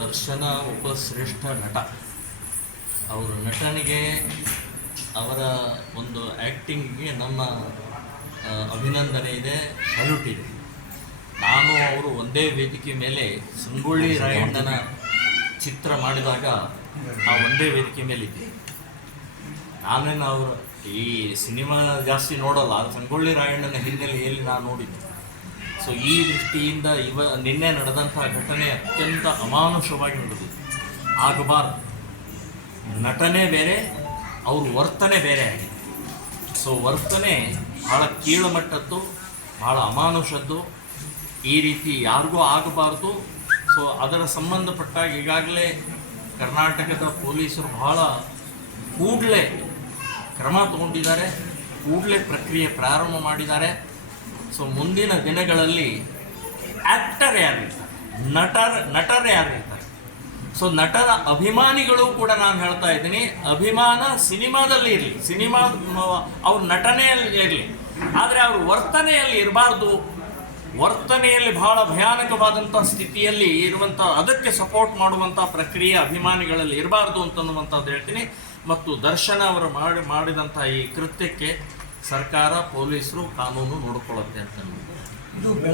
ದರ್ಶನ ಒಬ್ಬ ಶ್ರೇಷ್ಠ ನಟ. ಅವರ ನಟನಿಗೆ ಅವರ ಒಂದು ಆ್ಯಕ್ಟಿಂಗ್ಗೆ ನಮ್ಮ ಅಭಿನಂದನೆ ಇದೆ ಸಲ್ಯೂಟ್ ಇದೆ. ನಾನು ಅವರು ಒಂದೇ ವೇದಿಕೆ ಮೇಲೆ ಸಂಗೊಳ್ಳಿ ರಾಯಣ್ಣನ ಚಿತ್ರ ಮಾಡಿದಾಗ ಆ ಒಂದೇ ವೇದಿಕೆ ಮೇಲಿದ್ದೆ ನಾನೇನು ಅವರು, ಈ ಸಿನಿಮಾ ಜಾಸ್ತಿ ನೋಡಲ್ಲ ಸಂಗೊಳ್ಳಿ ರಾಯಣ್ಣನ ಹಿನ್ನೆಲೆಯಲ್ಲಿ ನಾನು ನೋಡಿದ್ದೆ. ಸೊ ಈ ದೃಷ್ಟಿಯಿಂದ ಇವ ನಿನ್ನೆ ನಡೆದಂತಹ ಘಟನೆ ಅತ್ಯಂತ ಅಮಾನುಷವಾಗಿ ನಡೆದಿದೆ ಆಗಬಾರದು ನಟನೆ ಬೇರೆ, ಅವ್ರ ವರ್ತನೆ ಬೇರೆ ಆಗಿದೆ. ಸೊ ವರ್ತನೆ ಬಹಳ ಕೀಳುಮಟ್ಟದ್ದು, ಬಹಳ ಅಮಾನುಷದ್ದು, ಈ ರೀತಿ ಯಾರಿಗೂ ಆಗಬಾರ್ದು. ಸೊ ಅದರ ಸಂಬಂಧಪಟ್ಟಾಗ ಈಗಾಗಲೇ ಕರ್ನಾಟಕದ ಪೊಲೀಸರು ಬಹಳ ಕೂಡಲೇ ಕ್ರಮ ತಗೊಂಡಿದ್ದಾರೆ, ಕೂಡಲೇ ಪ್ರಕ್ರಿಯೆ ಪ್ರಾರಂಭ ಮಾಡಿದ್ದಾರೆ. ಸೊ ಮುಂದಿನ ದಿನಗಳಲ್ಲಿ ಆ್ಯಕ್ಟರ್ ಯಾರು ಇರ್ತಾರೆ ನಟರ್ ನಟರ್ ಯಾರು ಇರ್ತಾರೆ ಸೊ ನಟರ ಅಭಿಮಾನಿಗಳು ಕೂಡ ನಾನು ಹೇಳ್ತಾ ಇದ್ದೀನಿ. ಅಭಿಮಾನ ಸಿನಿಮಾದಲ್ಲಿ ಇರಲಿ. ಸಿನಿಮಾ, ಅವ್ರ ನಟನೆಯಲ್ಲಿ ಇರಲಿ. ಆದರೆ ಅವರು ವರ್ತನೆಯಲ್ಲಿ ಇರಬಾರ್ದು. ವರ್ತನೆಯಲ್ಲಿ ಬಹಳ ಭಯಾನಕವಾದಂಥ ಸ್ಥಿತಿಯಲ್ಲಿ ಇರುವಂಥ ಅದಕ್ಕೆ ಸಪೋರ್ಟ್ ಮಾಡುವಂಥ ಪ್ರಕ್ರಿಯೆ ಅಭಿಮಾನಿಗಳಲ್ಲಿ ಇರಬಾರ್ದು ಅಂತನ್ನುವಂಥದ್ದು ಹೇಳ್ತೀನಿ. ಮತ್ತು ದರ್ಶನ ಅವರು ಮಾಡಿ ಮಾಡಿದಂಥ ಈ ಕೃತ್ಯಕ್ಕೆ ಸರ್ಕಾರ ಪೊಲೀಸರು ಕಾನೂನು ನೋಡಿಕೊಳ್ಳುತ್ತೆ ಅಂತ